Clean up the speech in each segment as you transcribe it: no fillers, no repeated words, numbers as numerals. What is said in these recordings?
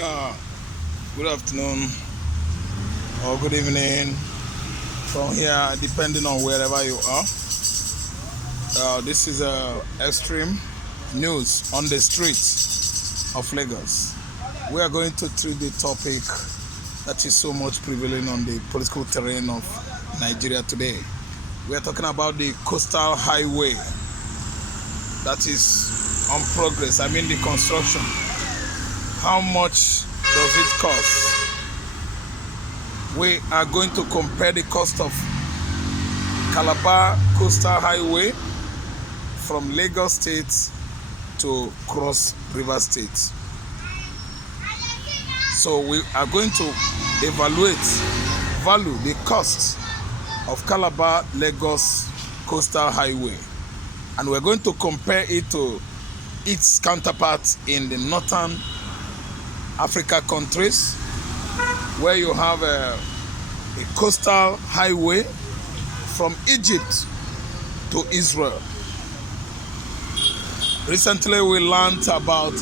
Yeah, good afternoon or good evening from here, depending on wherever you are. This is extreme news on the streets of Lagos. We are going to treat the topic that is so much prevalent on the political terrain of Nigeria today. We are talking about the coastal highway that is on progress. I mean the construction. How much does it cost? We are going to compare the cost of Calabar Coastal Highway from Lagos State to Cross River State. So we are going to value the cost of Calabar Lagos Coastal Highway, and we're going to compare it to its counterpart in the northern Africa countries, where you have a coastal highway from Egypt to Israel. Recently we learned about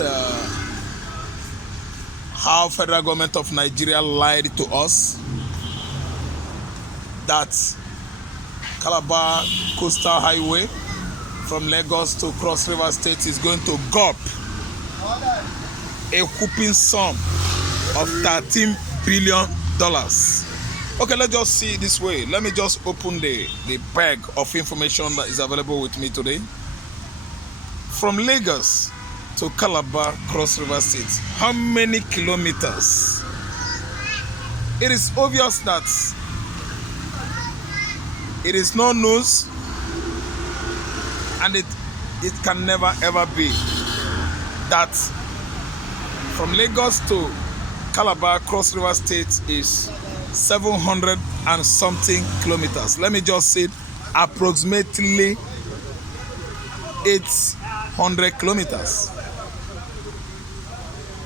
how federal government of Nigeria lied to us that Calabar Coastal Highway from Lagos to Cross River State is going to go up a whooping sum of $13 billion. Okay, let's just see it this way. Let me just open the bag of information that is available with me today. From Lagos to Calabar Cross River State, how many kilometers? It is obvious that it is no news, and it can never ever be that from Lagos to Calabar Cross River State is 700 and something kilometers. Let me just say approximately 800 kilometers.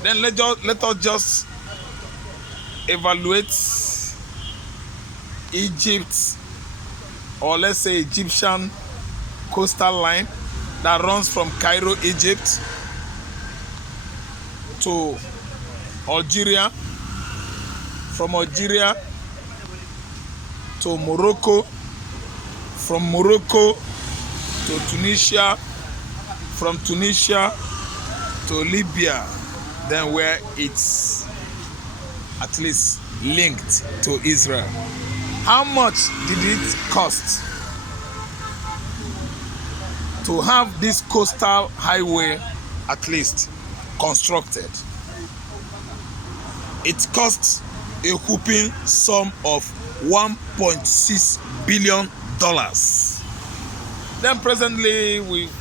Then let us just evaluate Egypt, or let's say Egyptian coastal line that runs from Cairo, Egypt to Algeria, from Algeria to Morocco, from Morocco to Tunisia, from Tunisia to Libya, then where it's at least linked to Israel. How much did it cost to have this coastal highway at least constructed? It costs a whooping sum of $1.6 billion. Then presently we've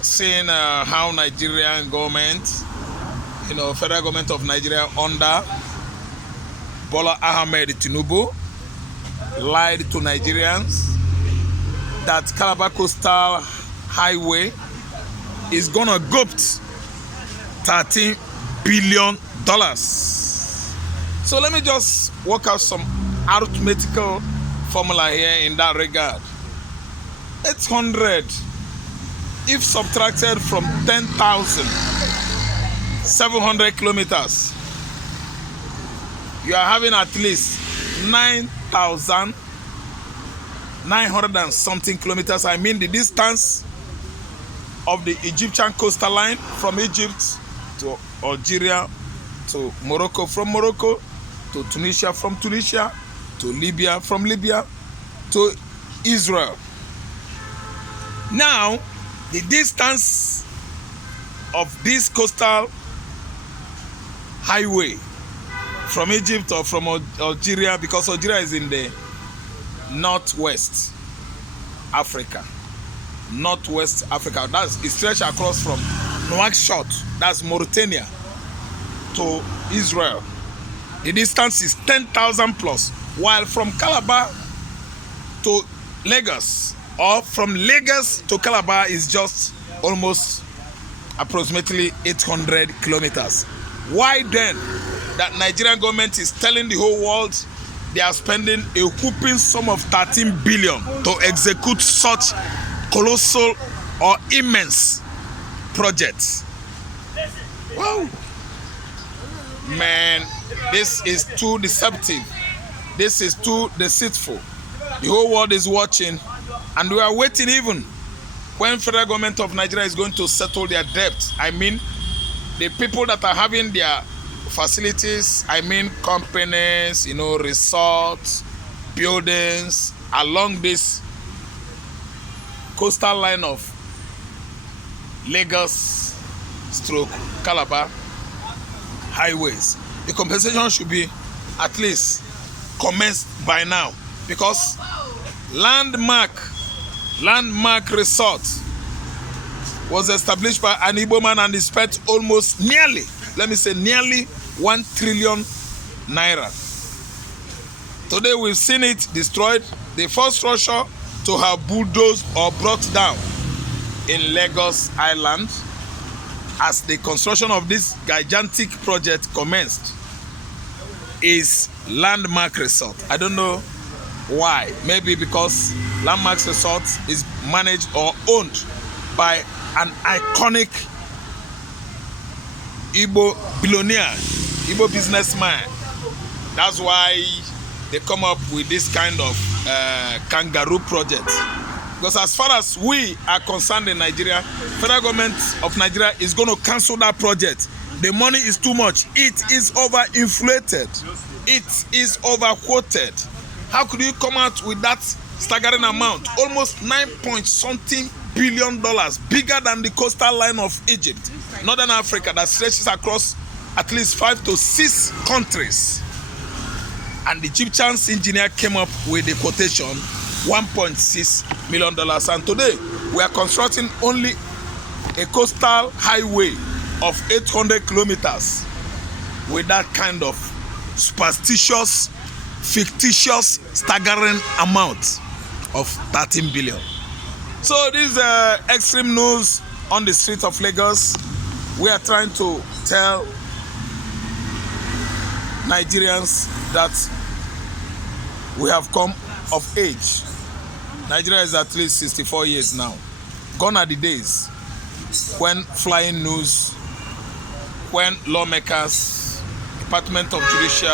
seen how Nigerian government, federal government of Nigeria under Bola Ahmed Tinubu lied to Nigerians that Calabar Coastal Highway is gonna go $13 billion. So let me just work out some arithmetical formula here in that regard. 800, if subtracted from 10,700 kilometers, you are having at least 9,900 and something kilometers. I mean the distance of the Egyptian coastal line from Egypt to Algeria to Morocco, from Morocco to Tunisia, from Tunisia to Libya, from Libya to Israel. Now, the distance of this coastal highway from Egypt or from Algeria, because Algeria is in the northwest Africa. Northwest Africa. It stretches across from Nouakchott, that's Mauritania, to Israel. The distance is 10,000 plus, while from Calabar to Lagos, or from Lagos to Calabar, is just almost approximately 800 kilometers. Why then that Nigerian government is telling the whole world they are spending a whooping sum of 13 billion to execute such colossal or immense projects? Wow. Man, this is too deceptive. This is too deceitful. The whole world is watching, and we are waiting even when federal government of Nigeria is going to settle their debts. I mean, the people that are having their facilities, I mean companies, resorts, buildings along this coastal line of Lagos stroke Calabar highways. The compensation should be at least commenced by now, because landmark resort was established by an Igbo man, and he spent almost nearly 1 trillion naira. Today we've seen it destroyed. The first structure to have bulldozed or brought down in Lagos Island as the construction of this gigantic project commenced is Landmark Resort. I don't know why. Maybe because Landmark Resort is managed or owned by an iconic Igbo billionaire, Igbo businessman. That's why they come up with this kind of kangaroo project. Because as far as we are concerned in Nigeria, federal government of Nigeria is going to cancel that project. The money is too much. It is overinflated. It is overquoted. How could you come out with that staggering amount? Almost 9-point-something billion dollars, bigger than the coastal line of Egypt, Northern Africa, that stretches across at least 5 to 6 countries. And the Egyptian engineer came up with the quotation $1.6 million. And today we are constructing only a coastal highway of 800 kilometers with that kind of superstitious, fictitious, staggering amount of 13 billion. So this is extreme news on the streets of Lagos. We are trying to tell Nigerians that we have come of age. Nigeria is at least 64 years now. Gone are the days when flying news, when lawmakers, Department of Judicial